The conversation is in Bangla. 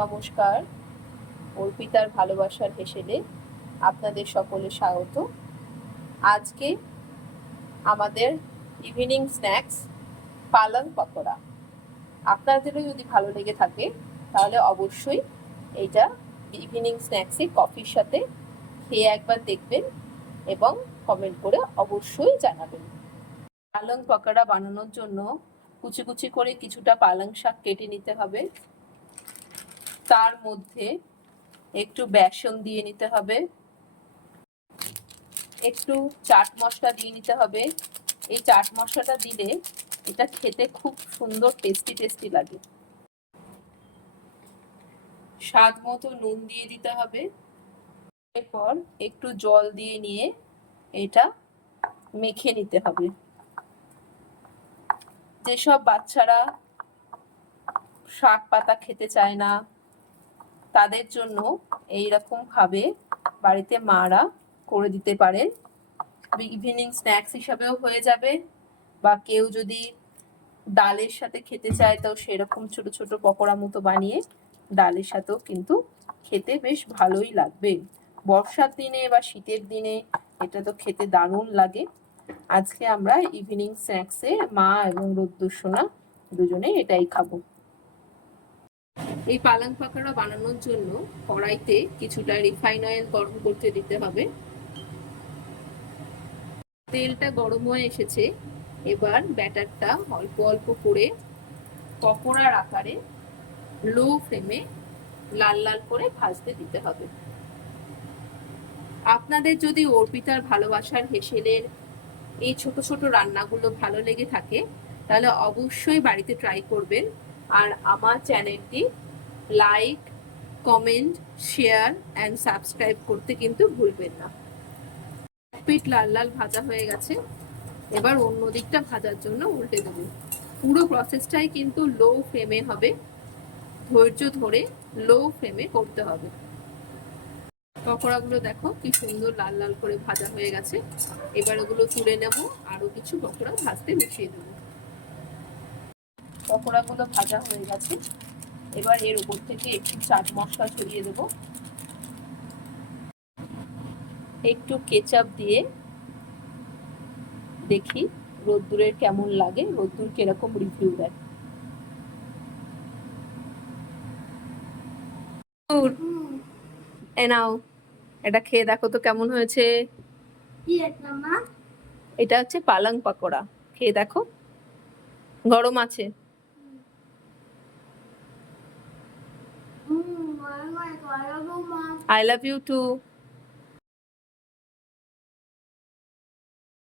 নমস্কার, অর্পিতার ভালোবাসার হেসেলে আপনাদের সকলে স্বাগত। আজকে আমাদের ইভিনিং স্ন্যাক্স পালং পকোড়া। আপনাদেরও যদি ভালো লেগে থাকে তাহলে অবশ্যই এইটা ইভিনিং স্ন্যাক্সে কফির সাথে খেয়ে একবার দেখবেন এবং কমেন্ট করে অবশ্যই জানাবেন। পালং পকোড়া বানানোর জন্য কুচি কুচি করে কিছুটা পালং শাক কেটে নিতে হবে। তার মধ্যে একটু বেসন দিয়ে নিতে হবে, একটু চাট মশলা দিয়ে নিতে হবে। এই চাট মশলাটা দিলে এটা খেতে খুব সুন্দর টেস্টি লাগে। স্বাদ মতো নুন দিয়ে দিতে হবে। এরপর একটু জল দিয়ে নিয়ে এটা মেখে নিতে হবে। যেসব বাচ্চারা শাক পাতা খেতে চায় না তাদের জন্য এইরকম ভাবে বাড়িতে মারা করে দিতে পারেন। ইভিনিং স্ন্যাক্স হিসাবেও হয়ে যাবে, বা কেউ যদি ডালের সাথে খেতে চায় তো সেরকম ছোট ছোট পকোড়া মতো বানিয়ে ডালের সাথেও কিন্তু খেতে বেশ ভালোই লাগবে। বর্ষার দিনে বা শীতের দিনে এটা তো খেতে দারুণ লাগে। আজকে আমরা ইভিনিং স্ন্যাক্সে মা এবং রোদ্দুর সোনা দুজনে এটাই খাবো। এই পালং পকোড়া বানানোর জন্য কড়াইতে কিছুটা রিফাইন অয়েল গরম করতে দিতে হবে। তেলটা গরম হয়ে এসেছে, এবার ব্যাটারটা অল্প অল্প করে পকোড়ার আকারে লো ফ্লেমে লাল লাল করে ভাজতে দিতে হবে। আপনাদের যদি অর্পিতার ভালোবাসার হেসেলের এই ছোট ছোট রান্নাগুলো ভালো লেগে থাকে তাহলে অবশ্যই বাড়িতে ট্রাই করবেন। আর আমার চ্যানেলটি like, comment, share and subscribe করতে কিন্তু ভুলবেন না। পিঠ লাল লাল ভাজা হয়ে গেছে, এবার অন্য দিকটা ভাজার জন্য উল্টে দেব। পুরো প্রসেসটাই কিন্তু লো ফ্লেমে হবে, ধৈর্য ধরে লো ফ্লেমে করতে হবে। পকোড়াগুলো দেখো কি সুন্দর লাল লাল করে ভাজা হয়ে গেছে। এবার ওগুলো তুলে নেব, আরো কিছু পকোড়া ভাজতে মিশিয়ে দেবো। পকোড়াগুলো ভাজা হয়ে গেছে, এবার এর উপর থেকে একটু চাট মশলা ছড়িয়ে দেব, একটু কেচাপ দিয়ে দেখি রোদ্দুরের কেমন লাগে, রোদ্দুর কিরকম রিভিউ দেয়। নাও এটা খেয়ে দেখো তো কেমন হয়েছে। এটা হচ্ছে পালং পকোড়া, খেয়ে দেখো। গরম আছে। I love you too.